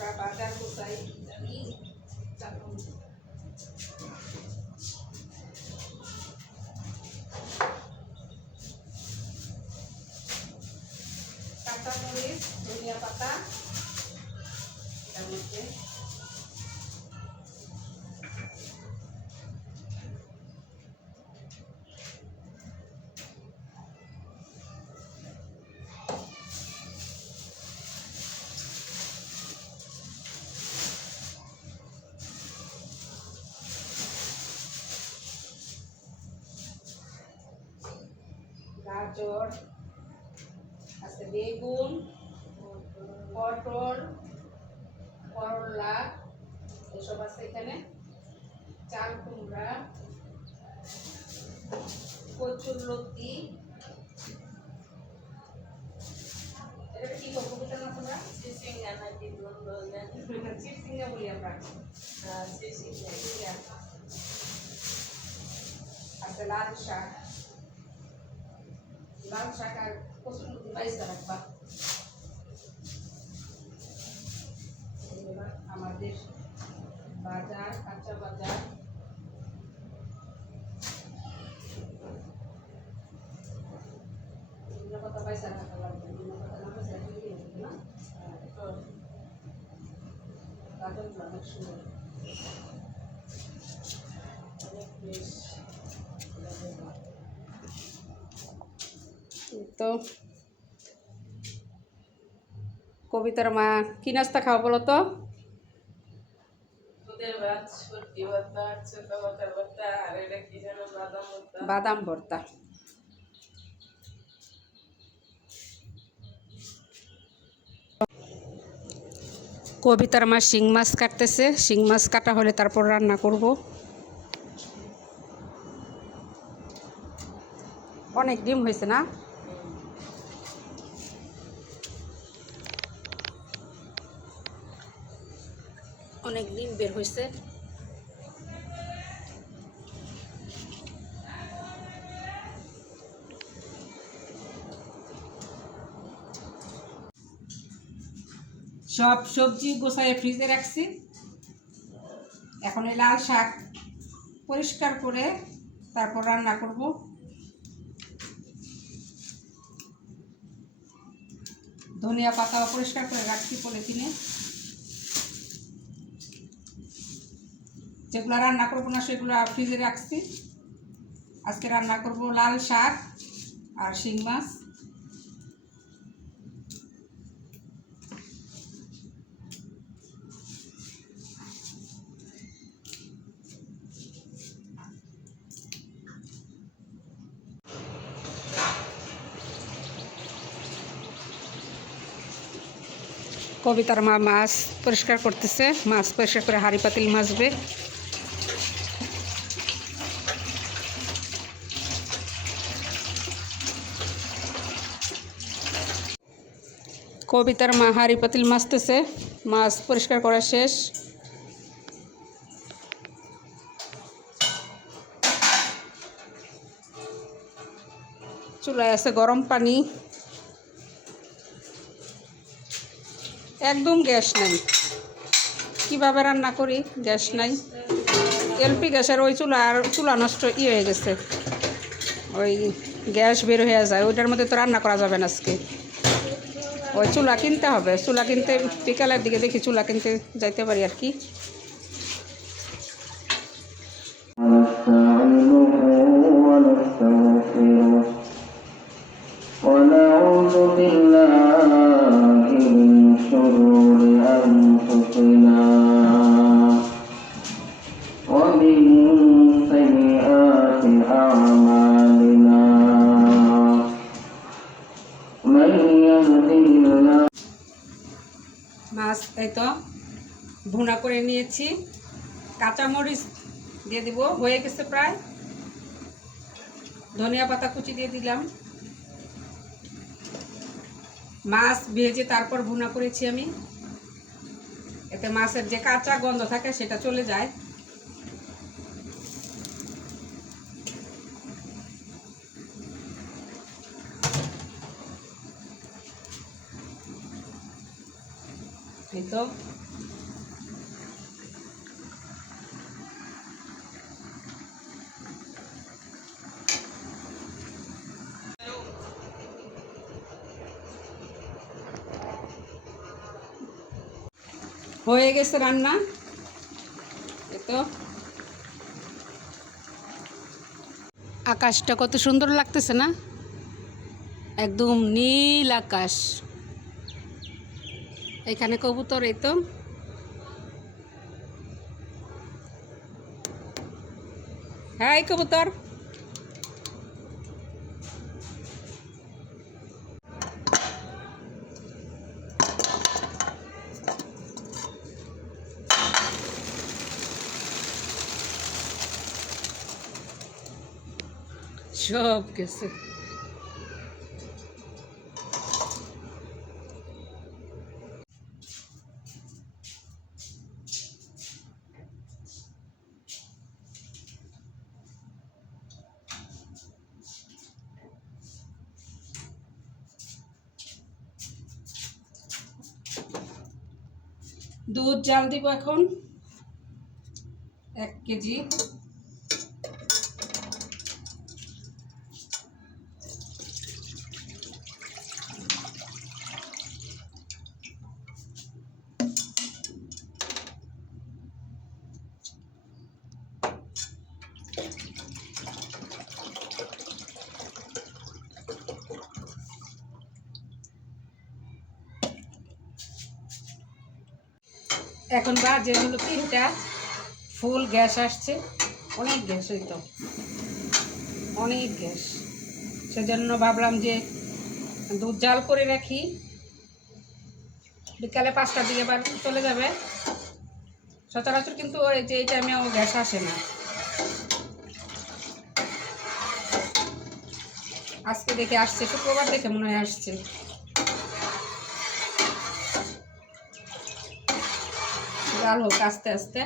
para pagar por sair do caminho. গাজর আছে বেগুন পটল করলা এসব আছে এখানে। চাল কুমড়া কচুর লতি। এটা কি করব বুঝতে না তোমরা? চিচিঙ্গা বলি আমরা। চিচিঙ্গা। আছে লাল শাক। লাল শাক আর কচুর লতি বাইসা রাখবা আমাদের বাজার, কাঁচা বাজার। কথা পয়সা রাখা লাগবে কথা না পয়সা রাখলে না? গাজরগুলো অনেক সুন্দর। অনেক তো কবিতার মা কি নাস্তা খাওয়া বলো তো? বাদাম ভর্তা। কবিতার মা শিং মাছ কাটতেছে। শিং মাছ কাটা হলে তারপর রান্না করব। অনেক ডিম হয়েছে না? অনেক ডিম বের হয়েছে সব সবজি গোছায় ফ্রিজে রাখছি। এখন এই লাল শাক পরিষ্কার করে তারপর রান্না করব। ধনিয়া পাতাও পরিষ্কার করে রাখছি পলিথিনে। যেগুলো রান্না করব না, সেগুলো ফ্রিজে রাখছি। আজকে রান্না করব লাল শাক আর শিং মাছ। কবিতার মা মাছ পরিষ্কার করতেছে, মাছ পরিষ্কার করে হাড়ি পাতিল মাজবে। কবিতার মা হাঁড়ি পাতিল মাজতেছে মাছ পরিষ্কার করা শেষ। চুলায় আছে গরম পানি। একদম গ্যাস নাই। কীভাবে রান্না করি? গ্যাস নাই। এলপি গ্যাসের ওই চুলা আর চুলা নষ্ট ই হয়ে গেছে। ওই গ্যাস বের হয়ে যায়। ওইটার মধ্যে তো রান্না করা যাবে না আজকে। ওই চুলা কিনতে হবে। চুলা কিনতে বিকালের দিকে দেখি চুলা কিনতে যাইতে পারি আর কি। ভুনা করে নিয়েছি। কাঁচামরিচ দিয়ে দিব, হয়ে গেছে প্রায়। ধনিয়া পাতা কুচি দিয়ে দিলাম। মাছ ভেজে তারপর ভুনা করেছি আমি। এতে মাছের যে কাঁচা গন্ধ থাকে সেটা চলে যায়। এই তো। হয়ে গেছে রান্না। এতো আকাশটা কত সুন্দর লাগতেছে না? একদম নীল আকাশ। এখানে কবুতর, এই তো। হাই কবুতর। সব গেছে দুধ জাল দিব এখন। এক কেজি। এখন বাজে হলো তিনটা। ফুল গ্যাস আসছে। অনেক গ্যাস হইতো অনেক গ্যাস। সেজন্য ভাবলাম যে দুধ জাল করে রাখি। বিকালে পাঁচটার দিকে বাড়ি চলে যাবে। সচরাচর কিন্তু ওই যে এই টাইমেও গ্যাস আসে না। আজকে দেখে আসছে, শুক্রবার দেখে মনে হয় আসছে। জাল হোক আস্তে আস্তে।